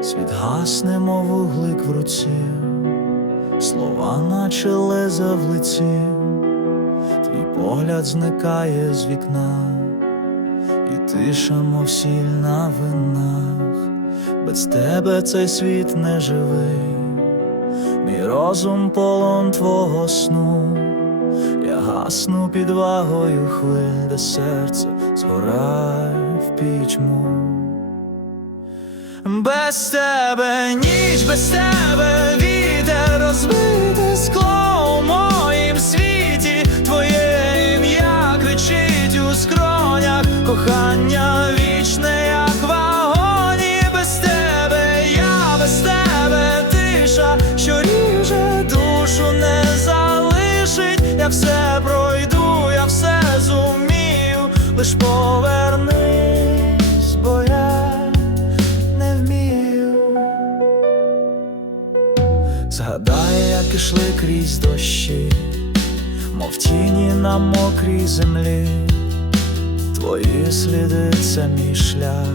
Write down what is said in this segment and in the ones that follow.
Гаснемо вуглик в руці, слова наче леза в лиці, твій погляд зникає з вікна, і тиша, мов сіль на винах, без тебе цей світ не живий, мій розум полон твого сну, я гасну під вагою хвиль, де серце згорає в пітьму. Без тебе ніч, без тебе вітер розбите скло у моїм світі, твоє ім'я кричить у скронях, кохання вічне, як вагоні, без тебе, я без тебе тиша, що ріже душу не залишить, я все пройду, я все зумію, лиш повернись, Згадай, як ішли крізь дощі, мов тіні на мокрій землі, твої сліди це мій шлях,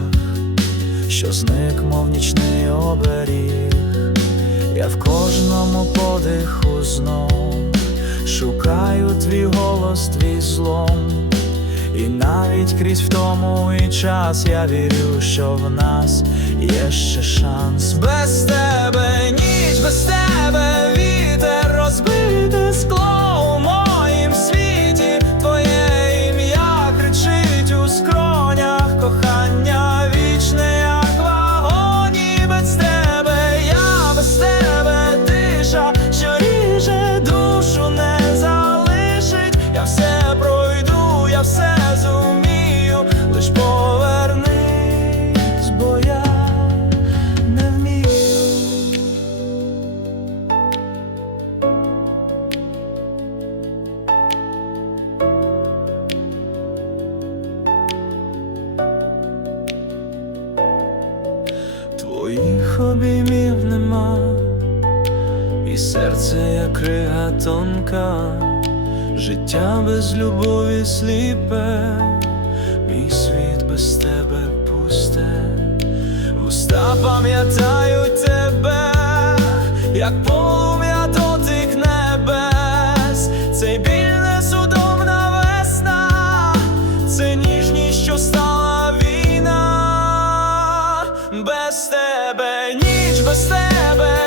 що зник, мов нічний оберіг, я в кожному подиху знов шукаю твій голос, твій злом. І навіть крізь втому і час я вірю, що в нас є ще шанс. Без тебе Твоїх обіймів нема, і серце як крига тонка, життя без любові сліпе, мій світ без тебе пусте, вуста пам'ятаю тебе, як полум'я ніч, без тебе